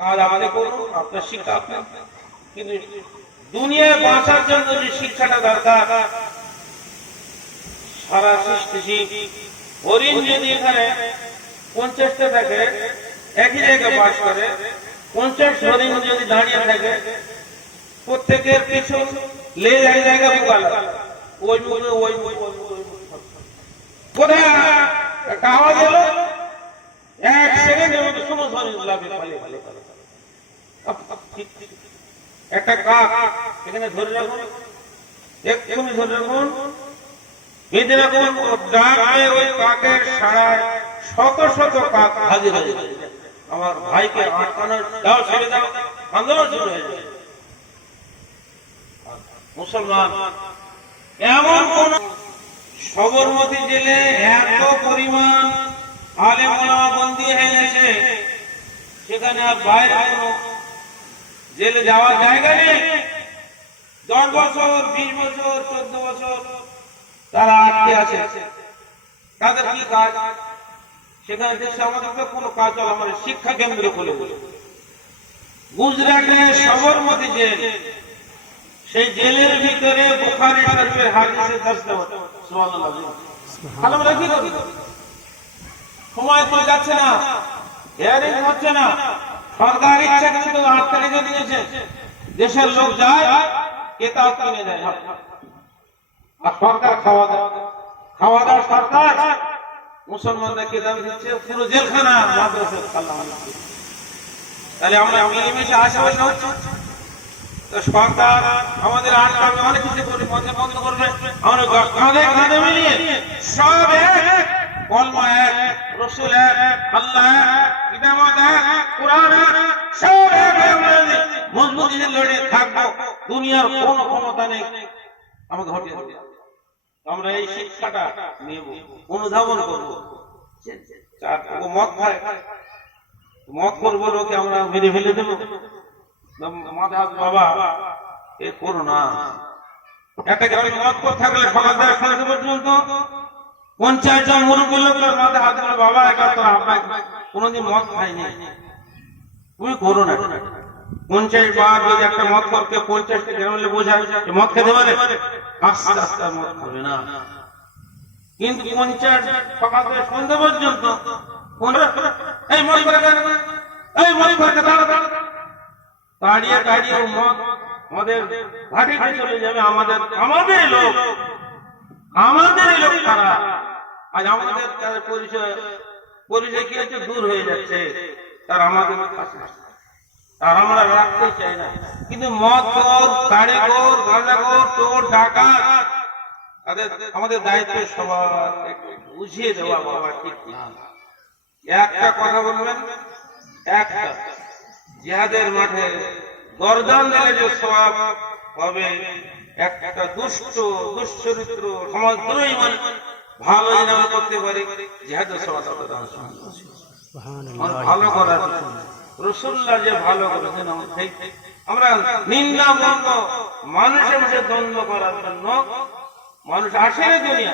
কাজ আমাদের করুন আপনার শিক্ষা আপনার। কিন্তু দুনিয়ায় বাঁচার জন্য যে শিক্ষাটা দরকার, সারা সৃষ্টি হরিণ যদি এখানে পঞ্চাশটা থাকে একই জায়গায় বাস করে পঞ্চাশ হরিণ যদি দাঁড়িয়ে থাকে, প্রত্যেকের পিছু লে এক জায়গা বোকাল ওই মুখে ওই মুখে। কোথায়? একটা আওয়াজ এলো? ঠিক। একটা কাক এখানে ধরে রাখুন এক্ষুনি ধরে রাখুন। বেঁধে রাখুন ডাকে ওই কাকের সাড়ায় শত শত কাক হাজির হাজির আমার ভাইকে আটকানোর দাও ছেড়ে দাও আন্দোলন শুরু হয়ে যায়। মুসলমান এমন কোন সবরমতী জেলে এত পরিমাণ আলেম সেখানে আর বাইরে কোনো জেলে যাওয়ার জায়গা নেই। দশ বছর, বিশ বছর, চোদ্দ বছর তারা আটকে আছে। তাদের কি কাজ? সেখানে দেশে কোনো কাজ শিক্ষা কেন্দ্র খুলে গুজরাটে সবরমতী জেল। সেই জেলের ভিতরে বুখারি শরীফের হাদিসে দর্শন হতো সুবহানাল্লাহ সময় তো যাচ্ছে না। হিয়ারিং হচ্ছে না। সরকার ইচ্ছা কিন্তু আট তারিখে দিয়েছে দেশের লোক যায় কেতাব কিনে যায় আর সরকার খাওয়া দাওয়া খাওয়া দাওয়া সরকার। মুসলমানরা কেতাব দিচ্ছে? পুরো জেলখানা, মাদ্রাসা তাহলে আমরা মিলেমিশে আশেপাশে হচ্ছে? তো সরকার আমাদের আটকাবে অনেক কিছু করে বন্ধ করবে। আমরা কাঁধে কাঁধে মিলিয়ে সব এক কলমা রসুল এক আল্লাহ এক আমরা এই শিক্ষাটা নেব অনুধাবন করব। চার মদ খায়। মদ করব লোকে আমরা মেরে ফেলে দেবো। মাথা বাবা, এ করো না। একটা গ্রামে মদ করে থাকলে সকাল থেকে পর্যন্ত পঞ্চায়েত মুরব্বী লোকের মাথা হাত বাবা, একা তো মদ খাইনি তুমি করো না। বার যদি একটা মদ গ্রামে বোঝায় মদ খেতে পারে? আস্তে আস্তে মদ খাবে না। কিন্তু সকাল থেকে সন্ধ্যা পর্যন্ত এই মরি এই মরি মদ আমাদের ঘাটিতে চলে যাবে আমাদের আমাদের লোক। আমাদের লোক তারা। আজ আমাদের তাদের পরিচয় পরিচয় কি হচ্ছে দূর হয়ে যাচ্ছে। তার আমাদের কাছে আর আমরা রাখতে চাই না। কিন্তু মদ কর গাড়ি কর গাঁজা কর চোর ডাকা তাদের আমাদের দায়িত্ব সবার। বুঝিয়ে দেওয়া বাবা, ঠিক না। একটা কথা বলবেন? একটা। জিহাদের মাঠে গর্দান দিলে যে সবাব হবে, একটা দুষ্ট, দুশ্চরিত্র সমাজদ্রোহী মানে ভালো যদি করতে পারি আমার ভালো করার। রসুল্লাহ যে ভালো করেছেন আমরা নিন্দা বন্ধ মানুষের মধ্যে দ্বন্দ্ব করার জন্য। মানুষ আসে না দুনিয়া